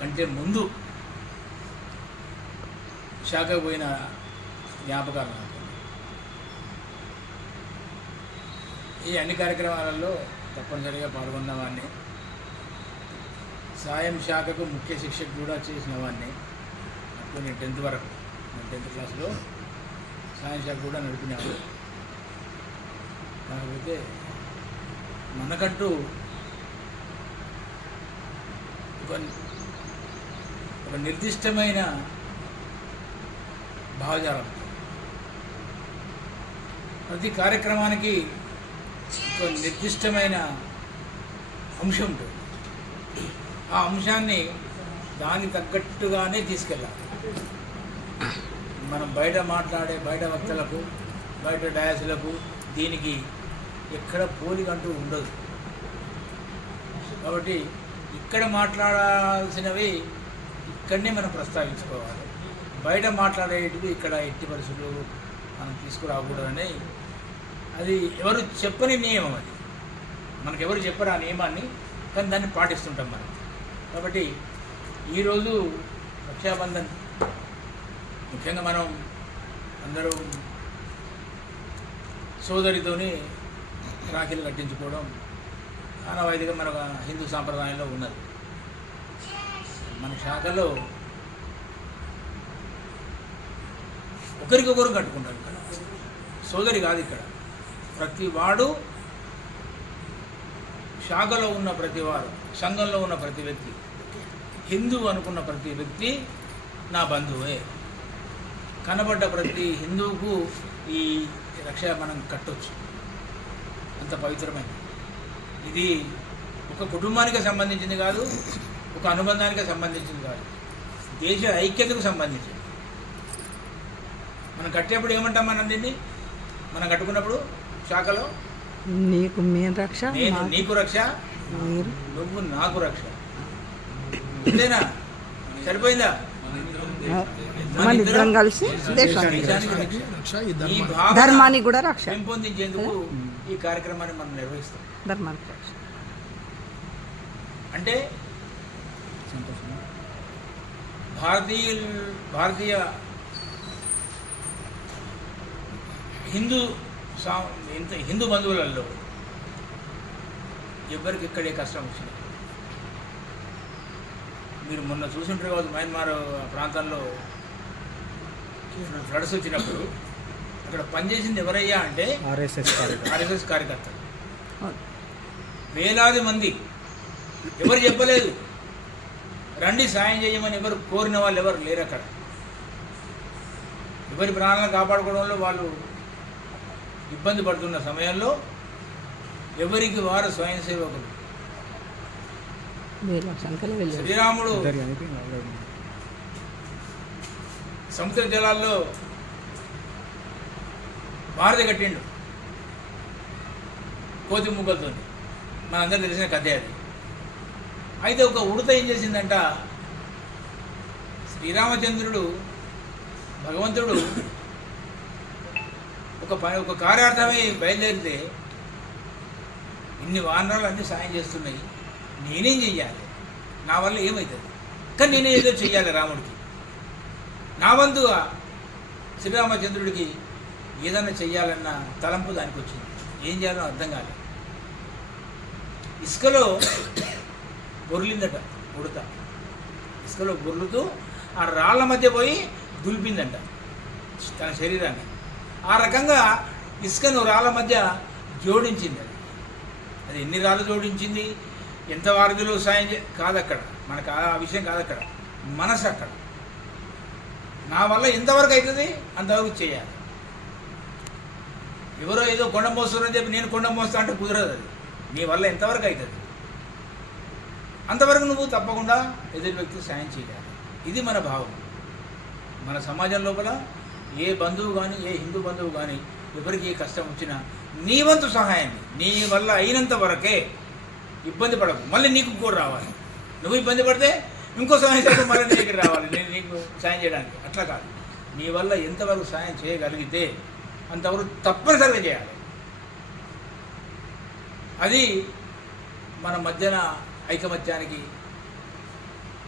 కంటే ముందు శాఖకు పోయిన జ్ఞాపకాలు నాకు. ఈ అన్ని కార్యక్రమాలలో తప్పనిసరిగా పాల్గొన్నవాడిని. సాయం శాఖకు ముఖ్య శిక్షకు కూడా చేసిన వాడిని. అప్పుడు నేను 10th వరకు, నేను 10th క్లాస్లో సాయం శాఖ కూడా నడిపినాను. కాకపోతే మనకంటూ ఒక నిర్దిష్టమైన భావజాలం, ప్రతి కార్యక్రమానికి ఒక నిర్దిష్టమైన అంశం ఉంటుంది. ఆ అంశాన్ని దానికి తగ్గట్టుగానే తీసుకెళ్ళాలి. మనం బయట మాట్లాడే బయట వక్తలకు, బయట డయాసులకు దీనికి ఎక్కడ పోలికంటూ ఉండదు. కాబట్టి ఇక్కడ మాట్లాడాల్సినవి ఇక్కడనే మనం ప్రస్తావించుకోవాలి. బయట మాట్లాడేటివి ఇక్కడ ఎట్టి పరిస్థితులు మనం తీసుకురాకూడదని, అది ఎవరు చెప్పని నియమం. అది మనకెవరు చెప్పరు ఆ నియమాన్ని, కానీ దాన్ని పాటిస్తుంటాం మనం. కాబట్టి ఈరోజు రక్షాబంధన్ ముఖ్యంగా మనం అందరూ సోదరితోని రాఖీలు కట్టించుకోవడం ఆనవాయితీగా మన హిందూ సాంప్రదాయంలో ఉన్నది. మన శాఖలో ఒకరికొకరు కట్టుకుంటారు. ఇక్కడ సోదరి కాదు, ఇక్కడ ప్రతి వాడు, శాఖలో ఉన్న ప్రతి వారు, సంఘంలో ఉన్న ప్రతి వ్యక్తి, హిందూ అనుకున్న ప్రతి వ్యక్తి నా బంధువే. కనబడ్డ ప్రతి హిందువుకు ఈ రక్ష మనం కట్టొచ్చు. అంత పవిత్రమైనది. ఇది ఒక కుటుంబానికి సంబంధించింది కాదు, ఒక అనుబంధానికి సంబంధించింది కాదు, దేశ ఐక్యతకు సంబంధించింది. మనం కట్టేప్పుడు ఏమంటాం? మనం దీన్ని మనం కట్టుకున్నప్పుడు శాఖలో నీకు మేము రక్ష, నేను నీకు రక్ష, నువ్వు నాకు రక్ష. అంతేనా? సరిపోయిందా? మన ఇద్దరం కలిసి ఈ భావన ధర్మానికి కూడా రక్ష పెంపొందించేందుకు ఈ కార్యక్రమాన్ని మనం నిర్వహిస్తాం. ధర్మానికి రక్ష అంటే భారతీయ హిందూ బంధువులలో ఎవరికి ఇక్కడే కష్టం వచ్చింది. మీరు మొన్న చూసుంటారు కావచ్చు, మయన్మార్ ప్రాంతంలో ఫ్లడ్స్ వచ్చినప్పుడు అక్కడ పనిచేసింది ఎవరయ్యా అంటే ఆర్ఎస్ఎస్ కార్యకర్తలు. వేలాది మంది. ఎవరు చెప్పలేదు రండి సాయం చేయమని, ఎవరు కోరిన వాళ్ళు ఎవరు లేరు అక్కడ. ఎవరి ప్రాణాలను కాపాడుకోవడంలో వాళ్ళు ఇబ్బంది పడుతున్న సమయంలో ఎవరికి వారు స్వయం సేవకులు. శ్రీరాముడు సముద్ర జలాల్లో భారతి కట్టిండు కోతి ముగ్గలతో. మనందరూ తెలిసిన కథే అది. అయితే ఒక ఉడత ఏం చేసిందంట, శ్రీరామచంద్రుడు భగవంతుడు ఒక కార్యార్థమై బయలుదేరితే ఇన్ని వానరాలు అన్నీ సాయం చేస్తున్నాయి, నేనేం చెయ్యాలి? నా వల్ల ఏమవుతుంది? కానీ నేనే ఏదో చెయ్యాలి రాముడికి. నా వంతుగా శ్రీరామచంద్రుడికి ఏదన్నా చెయ్యాలన్న తలంపు దానికి వచ్చింది. ఏం చేయాలో అర్థం కాలేదు. ఇసుకలో బొర్లిందట ఉడత. ఇసుకలో బొర్లుతూ ఆ రాళ్ళ మధ్య పోయి దులిపిందంట తన శరీరాన్ని. ఆ రకంగా ఇసుకను రాళ్ళ మధ్య జోడించింది. అది ఎన్ని రాళ్ళు జోడించింది, ఎంత వారధిలో సాయం కాదు అక్కడ, మనకు ఆ విషయం కాదు అక్కడ, మనసు అక్కడ. నా వల్ల ఎంతవరకు అవుతుంది అంతవరకు చేయాలి. ఎవరో ఏదో కొండ మోస్తున్నారని చెప్పి నేను కొండ మోస్తా అంటే కుదరదు. అది నీ వల్ల ఎంతవరకు అవుతుంది అంతవరకు నువ్వు తప్పకుండా ఎదుటి వ్యక్తికి సాయం చేయాలి. ఇది మన భావం. మన సమాజం లోపల ఏ బంధువు కానీ, ఏ హిందూ బంధువు కానీ ఎవరికి ఏ కష్టం వచ్చినా నీ వంతు సహాయాన్ని నీ వల్ల అయినంత వరకే, ఇబ్బంది పడకు. మళ్ళీ నీకు కూడా రావాలి. నువ్వు ఇబ్బంది పడితే ఇంకో సహాయం చేస్తే మళ్ళీ నీ దగ్గర రావాలి నేను నీకు సాయం చేయడానికి. అట్లా కాదు, నీ వల్ల ఎంతవరకు సాయం చేయగలిగితే అంతవరకు తప్పనిసరిగా చేయాలి. అది మన మధ్యన ఐకమత్యానికి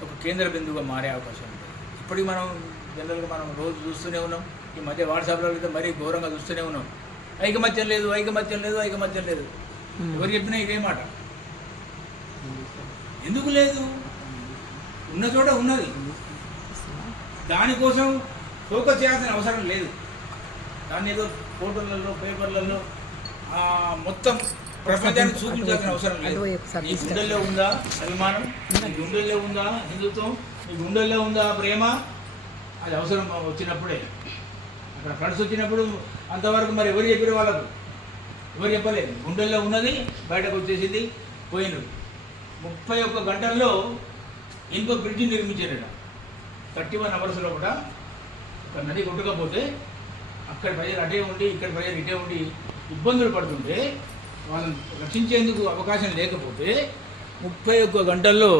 ఒక కేంద్ర బిందువుగా మారే అవకాశం ఉంటుంది. ఇప్పటికి మనం జనరల్గా మనం రోజు చూస్తూనే ఉన్నాం. ఈ మధ్య వాట్సాప్లో అయితే మరీ ఘోరంగా చూస్తూనే ఉన్నాం. ఐకమత్యం లేదు, ఐకమత్యం లేదు, ఐకమత్యం లేదు. ఎవరు చెప్పినా ఇదే మాట. ఎందుకు లేదు? ఉన్న చోట ఉన్నది. దానికోసం ఫోకస్ చేయాల్సిన అవసరం లేదు. దాన్ని ఏదో ఫోటోలలో పేపర్లలో మొత్తం ప్రపంచానికి చూపించాల్సిన అవసరం లేదు. నీ గుండెల్లో ఉందా అభిమానం, నీ గుండెల్లో ఉందా హిందుత్వం, నీ గుండెల్లో ఉందా ప్రేమ, అది అవసరం వచ్చినప్పుడే. అక్కడ ఫ్రెండ్స్ వచ్చినప్పుడు అంతవరకు మరి ఎవరు చెప్పారు? వాళ్ళకు ఎవరు చెప్పలేదు. గుండెల్లో ఉన్నది బయటకు వచ్చేసింది, పోయినరు. 31 గంటల్లో ఇనుప బ్రిడ్జి నిర్మించారట. 31 అవర్స్లో కూడా ఒక నది కొట్టుకపోతే అక్కడ ప్రజలు అటే ఉండి ఇక్కడ ప్రజలు ఇటే ఉండి ఇబ్బందులు పడుతుంటే వాళ్ళని రక్షించేందుకు అవకాశం లేకపోతే 31 గంటల్లో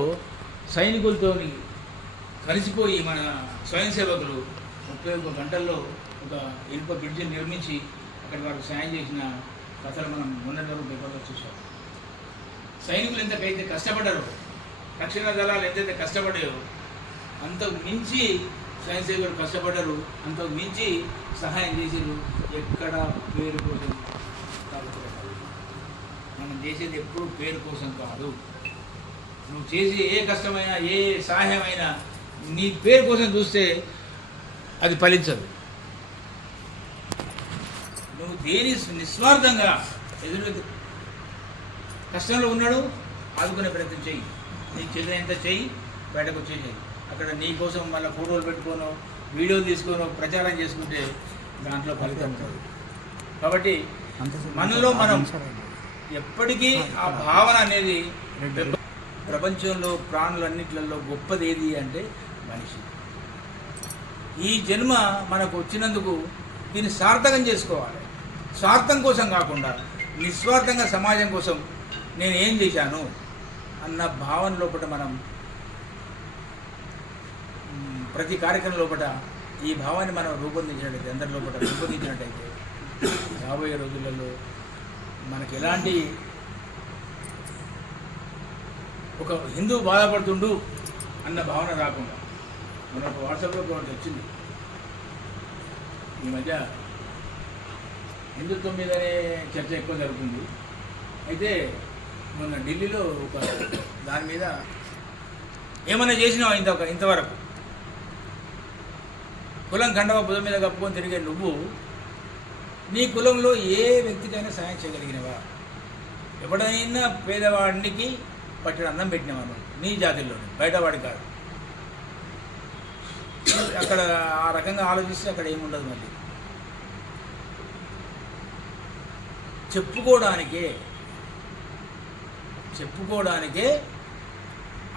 సైనికులతో కలిసిపోయి మన స్వయం సేవకులు 31 గంటల్లో ఒక ఇనుప బ్రిడ్జిని నిర్మించి అక్కడి వారికి సాయం చేసిన కథలు మనం మొన్నటి వరకు పేపర్లో చూసాం. సైనికులు ఎంతకైతే కష్టపడ్డారో, రక్షణ దళాలు ఎంతైతే కష్టపడ్డాయో అంతకు మించి స్వయం సేవకులు కష్టపడ్డారు, అంతకు మించి సహాయం చేసారు. ఎక్కడ పేరు కోసం కాదు. మనం చేసేది ఎప్పుడు పేరు కోసం కాదు. నువ్వు చేసే ఏ కష్టమైనా ఏ సహాయమైనా నీ పేరు కోసం చూస్తే అది ఫలించదు. నువ్వు దేని నిస్వార్థంగా ఎదురు కష్టంలో ఉన్నాడు ఆదుకునే ప్రయత్నం చెయ్యి. నీకు చేతనైనంత చెయ్యి, బయటకు వచ్చేసేయి. అక్కడ నీ కోసం మళ్ళీ ఫోటోలు పెట్టుకోను, వీడియోలు తీసుకోను, ప్రచారం చేసుకుంటే దాంట్లో ఫలితం ఉంటుంది. కాబట్టి మనలో మనం ఎప్పటికీ ఆ భావన అనేది, ప్రపంచంలో ప్రాణులన్నిట్లలో గొప్పది ఏది అంటే మనిషి. ఈ జన్మ మనకు వచ్చినందుకు దీన్ని సార్థకం చేసుకోవాలి. స్వార్థం కోసం కాకుండా నిస్వార్థంగా సమాజం కోసం నేను ఏం చేశాను అన్న భావన లోపల మనం ప్రతి కార్యక్రమం లోపల ఈ భావాన్ని మనం రూపొందించినట్టయితే, అందరి లోపల రూపొందించినట్టయితే రాబోయే రోజులలో మనకి ఎలాంటి ఒక హిందూ బాధపడుతుండు అన్న భావన రాకుండా. మనకు వాట్సాప్లో ఒకటి వచ్చింది ఈ మధ్య, హిందుత్వం మీదనే చర్చ ఎక్కువ జరుగుతుంది. అయితే మొన్న ఢిల్లీలో ఒక దాని మీద ఏమైనా చేసినావా ఇంతవరకు? కులం కండవ బుధం మీద కప్పుకొని తిరిగే నువ్వు నీ కులంలో ఏ వ్యక్తికైనా సాయం చేయగలిగినవా? ఎవడైనా పేదవాడికి పట్టిన అన్నం పెట్టినవాడు నీ జాతిలోనే, బయటవాడి కాదు. అక్కడ ఆ రకంగా ఆలోచిస్తే అక్కడ ఏముండదు. మళ్ళీ చెప్పుకోవడానికే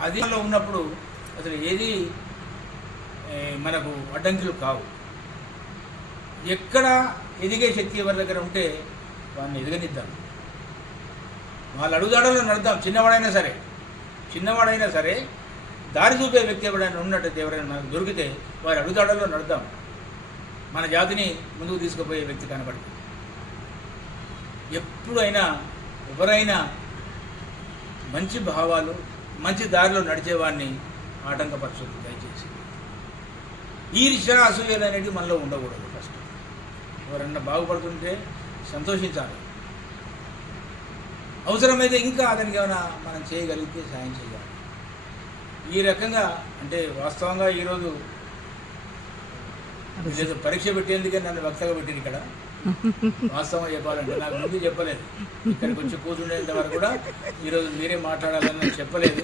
అధికారంలో ఉన్నప్పుడు అసలు ఏది మనకు అడ్డంకులు కావు. ఎక్కడ ఎదిగే శక్తి ఎవరి దగ్గర ఉంటే వాడిని ఎదగనిద్దాం, వాళ్ళ అడుగుదాడలో నడుద్దాం. చిన్నవాడైనా సరే దారి చూపే వ్యక్తి ఎవరైనా ఉన్నట్టయితే, ఎవరైనా మనకు దొరికితే వారి అడుగుదాడలో నడుద్దాం. మన జాతిని ముందుకు తీసుకుపోయే వ్యక్తి కనబడి ఎప్పుడైనా ఎవరైనా మంచి భావాలు మంచి దారిలో నడిచేవాడిని ఆటంకపరచొద్దు దయచేసి. ఈర్ష్య అసూయలు అనేవి మనలో ఉండకూడదు. ఫస్ట్ ఎవరన్నా బాగుపడుతుంటే సంతోషించాలి. అవసరమైతే ఇంకా అతనికి ఏమైనా మనం చేయగలిగితే సాయం చేయాలి. ఈ రకంగా అంటే వాస్తవంగా ఈరోజు లేదు పరీక్ష పెట్టేందుకే నన్ను వక్తగా పెట్టింది ఇక్కడ. వాస్తవం చెప్పాలంటే నాకు ముందు చెప్పలేదు. ఇక్కడికి వచ్చి కూర్చుండేంత వరకు కూడా ఈరోజు మీరే మాట్లాడాలని నాకు చెప్పలేదు.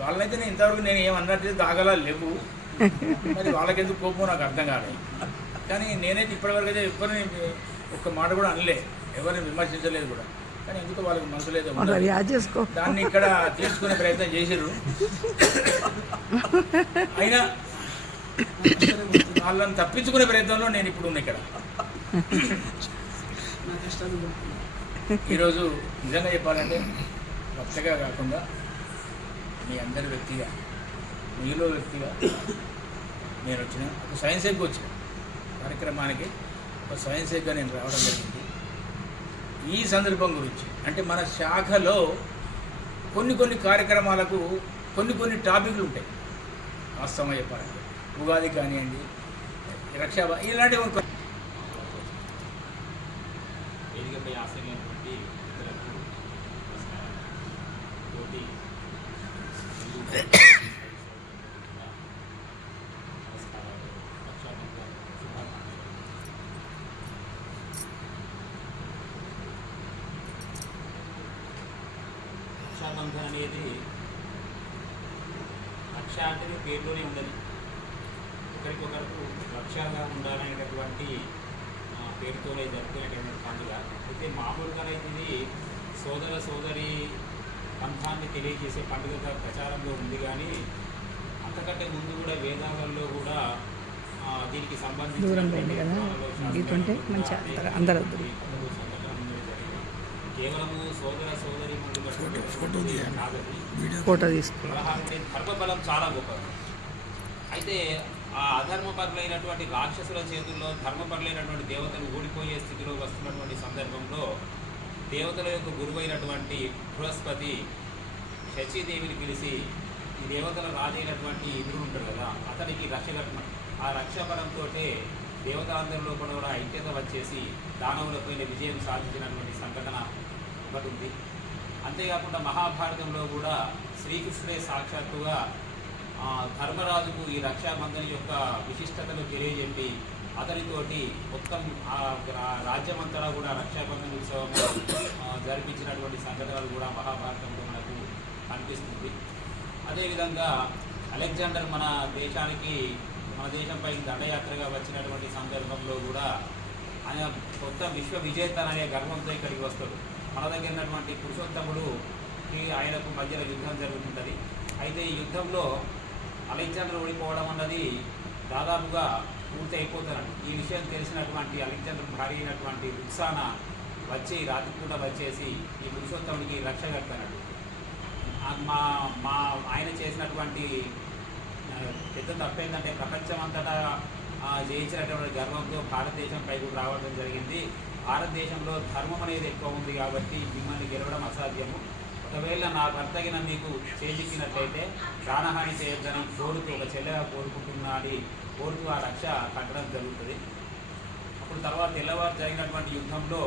వాళ్ళనైతే నేను ఇంతవరకు నేను ఏమన్నట్టు దాగలా లేవు. మరి వాళ్ళకెందుకు కోపం నాకు అర్థం కాలేదు. కానీ నేనైతే ఇప్పటివరకు అయితే ఎవరిని ఒక్క మాట కూడా అనలే, ఎవరిని విమర్శించలేదు కూడా. కానీ ఎందుకు వాళ్ళకి మనసు లేదు. దాన్ని ఇక్కడ తీర్చుకునే ప్రయత్నం చేశారు. అయినా వాళ్ళని తప్పించుకునే ప్రయత్నంలో నేను ఇప్పుడు ఉన్నా ఇక్కడ. ఈరోజు నిజంగా చెప్పాలంటే కొత్తగా కాకుండా మీ అందరి వ్యక్తిగా, మీలో వ్యక్తిగా నేను వచ్చిన ఒక సైన్స్ ఎగ్గా వచ్చిన కార్యక్రమానికి ఒక సైన్స్ ఎగ్గా నేను రావడం జరిగింది. ఈ సందర్భం గురించి అంటే మన శాఖలో కొన్ని కార్యక్రమాలకు కొన్ని టాపిక్లు ఉంటాయి వాస్తవంగా చెప్పాలంటే. ఉగాది కానివ్వండి, రక్షాబంధన్ ఇలాంటివి వేదికపై ఆశీర్వైనటువంటి ఇతరులకు నమస్కారం. తోటి నమస్కారాలు. రక్షాబంధన్ శుభాకాంక్షలు. రక్షాబంధన్ అనేది రక్ష అంటే పేరులోనే ఉండదు. ఒకరికొకరికి రక్షగా ఉండాలనేటటువంటి పేరుతోనే జరుపుకునేటటువంటి పండుగ. అయితే మామూలుగా ఇది సోదర సోదరి బంధాన్ని తెలియజేసే పండుగగా ప్రచారంలో ఉంది. కానీ అంతకంటే ముందు కూడా వేదాలలో కూడా దీనికి సంబంధించిన కేవలము సోదర సోదరి ఫోటో తీసుకో. ధర్మబలం చాలా గొప్పది. అయితే ఆ అధర్మపరులైనటువంటి రాక్షసుల చేతుల్లో ధర్మపరులైనటువంటి దేవతలు ఓడిపోయే స్థితిలో వస్తున్నటువంటి సందర్భంలో దేవతల యొక్క గురువైనటువంటి బృహస్పతి శచీదేవిని పిలిచి ఈ దేవతల రాజైనటువంటి ఇంద్రుడు ఉంటాడు కదా, అతనికి రక్ష కట్టడం. ఆ రక్షాబలంతో దేవతాంతరంలో కూడా ఐక్యత వచ్చేసి దానవులపైన విజయం సాధించినటువంటి సంఘటన ఒకటి ఉంది. అంతేకాకుండా మహాభారతంలో కూడా శ్రీకృష్ణుడే సాక్షాత్తుగా ధర్మరాజుకు ఈ రక్షాబంధన్ యొక్క విశిష్టతను తెలియజెప్పి అతనితోటి మొత్తం రాజ్యమంతటా కూడా రక్షాబంధన్ ఉత్సవం జరిపించినటువంటి సంఘటనలు కూడా మహాభారతంలో మనకు కనిపిస్తుంది. అదేవిధంగా అలెగ్జాండర్ మన దేశంపై దండయాత్రగా వచ్చినటువంటి సందర్భంలో కూడా ఆయన కొత్త విశ్వ విజేత అనే గర్వంతో ఇక్కడికి వస్తాడు. మన దగ్గర ఉన్నటువంటి పురుషోత్తముడుకి ఆయనకు మధ్యలో యుద్ధం జరుగుతుంటుంది. అయితే ఈ యుద్ధంలో అలెగ్జాండర్ ఓడిపోవడం అన్నది దాదాపుగా పూర్తి అయిపోతున్నాడు. ఈ విషయం తెలిసినటువంటి అలెగ్జాండర్ భార్య అయినటువంటి రుక్సానా వచ్చి రాత్రిపూట వచ్చేసి ఈ పురుషోత్తముడికి రక్ష కడతాడు. మా ఆయన చేసినటువంటి పెద్ద తప్పేందంటే ప్రపంచమంతటా జయించినటువంటి గర్వంతో భారతదేశంపై కూడా రావడం జరిగింది. భారతదేశంలో ధర్మం అనేది ఎక్కువ ఉంది కాబట్టి మిమ్మల్ని గెలవడం అసాధ్యము. ఒకవేళ నా భర్తగిన మీకు చేజిక్కినట్లయితే ప్రాణహాని చేయొద్దని కోరుతూ ఒక చెల్లెగా కోరుకుంటున్నాని కోరుతూ ఆ రక్ష కట్టడం జరుగుతుంది. అప్పుడు తర్వాత తెల్లవారు జరిగినటువంటి యుద్ధంలో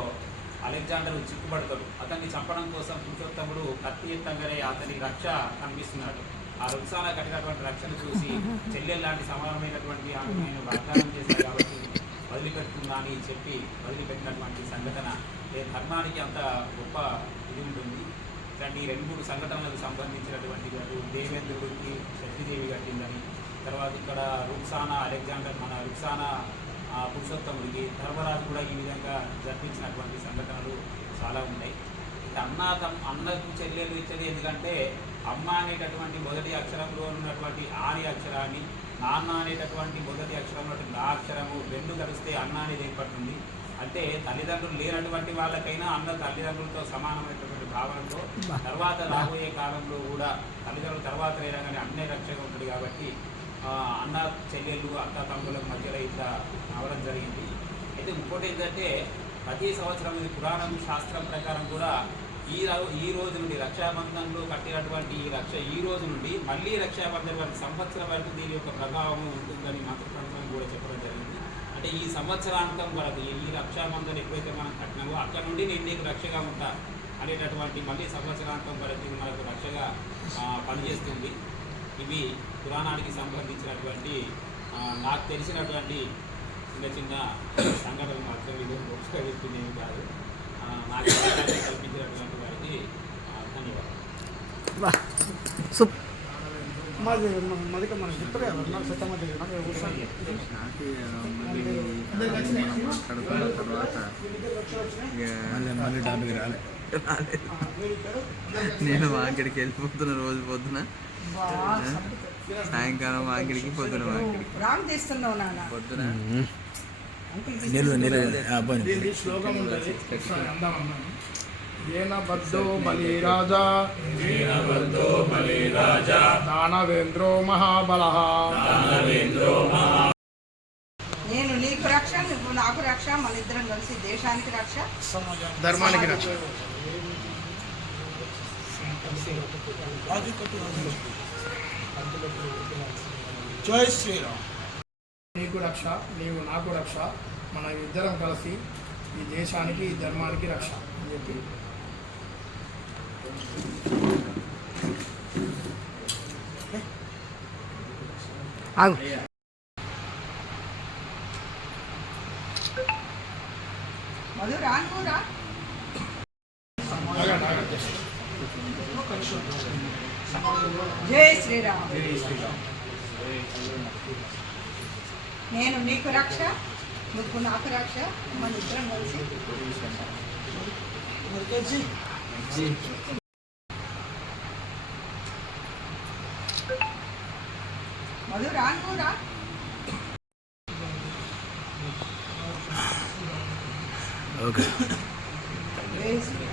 అలెగ్జాండర్ చిక్కుపడతాడు. అతన్ని చంపడం కోసం పురుషోత్తముడు కత్తి ఎత్తంగానే అతని రక్ష కనిపిస్తున్నాడు. ఆ రుక్సానా కట్టినటువంటి రక్షను చూసి చెల్లెలు లాంటి సమానమైనటువంటి ఆమె నేను వాగ్దానం చేశాను కాబట్టి వదిలిపెడుతున్నా అని చెప్పి వదిలిపెట్టినటువంటి సంఘటన ధర్మానికి అంత గొప్ప ఇది ఉంటుంది. ఇలాంటి 2-3 సంఘటనలకు సంబంధించినటువంటి దేవేంద్రుడికి శక్తిదేవి కట్టిందని, తర్వాత ఇక్కడ రుక్సానా అలెగ్జాండర్ మన రుక్సానా పురుషోత్తముడికి ధర్మరాజు కూడా ఈ విధంగా జరిపించినటువంటి సంఘటనలు చాలా ఉన్నాయి. ఇక అన్నకు చెల్లెలు ఇచ్చేది ఎందుకంటే అమ్మ అనేటటువంటి మొదటి అక్షరంలో ఉన్నటువంటి ఆని అక్షరాన్ని, నాన్న అనేటటువంటి మొదటి అక్షరంలో నా అక్షరము రెండు కలిస్తే అన్న అనేది ఏర్పడుతుంది. అంటే తల్లిదండ్రులు లేనటువంటి వాళ్ళకైనా అన్న తల్లిదండ్రులతో సమానమైనటువంటి భావనతో తర్వాత రాబోయే కాలంలో కూడా తల్లిదండ్రుల తర్వాత అయినా కానీ అన్నే రక్షగా ఉంటుంది. కాబట్టి అన్న చెల్లెళ్ళు అక్క తమ్ముల మధ్యలో ఇట్లా అవడం జరిగింది. అయితే ఇంకోటి ఏంటంటే ప్రతి సంవత్సరం ఇది పురాణం శాస్త్రం ప్రకారం కూడా ఈ రోజు నుండి రక్షాబంధన్లో కట్టినటువంటి ఈ రోజు నుండి మళ్ళీ రక్షాబంధన్ వరకు సంవత్సరం వరకు దీని యొక్క ప్రభావం ఉంటుందని మంత్రతంత్రం కూడా చెప్పడం జరిగింది. అంటే ఈ సంవత్సరాంతం వరకు ఈ రక్షాబంధన్ ఎప్పుడైతే మనం కట్టినామో అక్కడ నుండి నేను నీకు రక్షగా ఉంటా అనేటటువంటి మళ్ళీ సంవత్సరాంతం వరకు ఇది మనకు రక్షగా పనిచేస్తుంది. ఇవి పురాణానికి సంబంధించినటువంటి నాకు తెలిసినటువంటి చిన్న సంఘటనలు మాత్రం ఇది గొప్పగా చెప్పిందేమి కాదు. నాకు కల్పించినటువంటి వారికి ధన్యవాదాలు. మన చెప్తారు కదా సత్తమది నేను మార్కెట్కి వెళ్ళిపోతున్నా రోజు పొద్దున, సాయంకాలం మార్కెట్కి పొద్దున పొద్దున శ్లోకం ఉంటుంది. బద్ధో బలిరాజా దానవేంద్రో మహాబలః. నేను నీకు రక్ష, నువ్వు నాకు రక్ష, మన ఇద్దరం కలిసి దేశానికి రక్ష, ధర్మానికి రక్ష. జై శ్రీరామ్. నీకు రక్ష, నీవు నాకు రక్ష, మన ఇద్దరం కలిసి ఈ దేశానికి ఈ ధర్మానికి రక్ష అని చెప్పి ఆగు. మధు రానురా. జై శ్రీరామ్. నేను నీకు రక్ష, నువ్వు నాకు రక్ష, మన ఇద్దరం కలిసి మధు రానురా. ఓకే. జై శ్రీరామ్.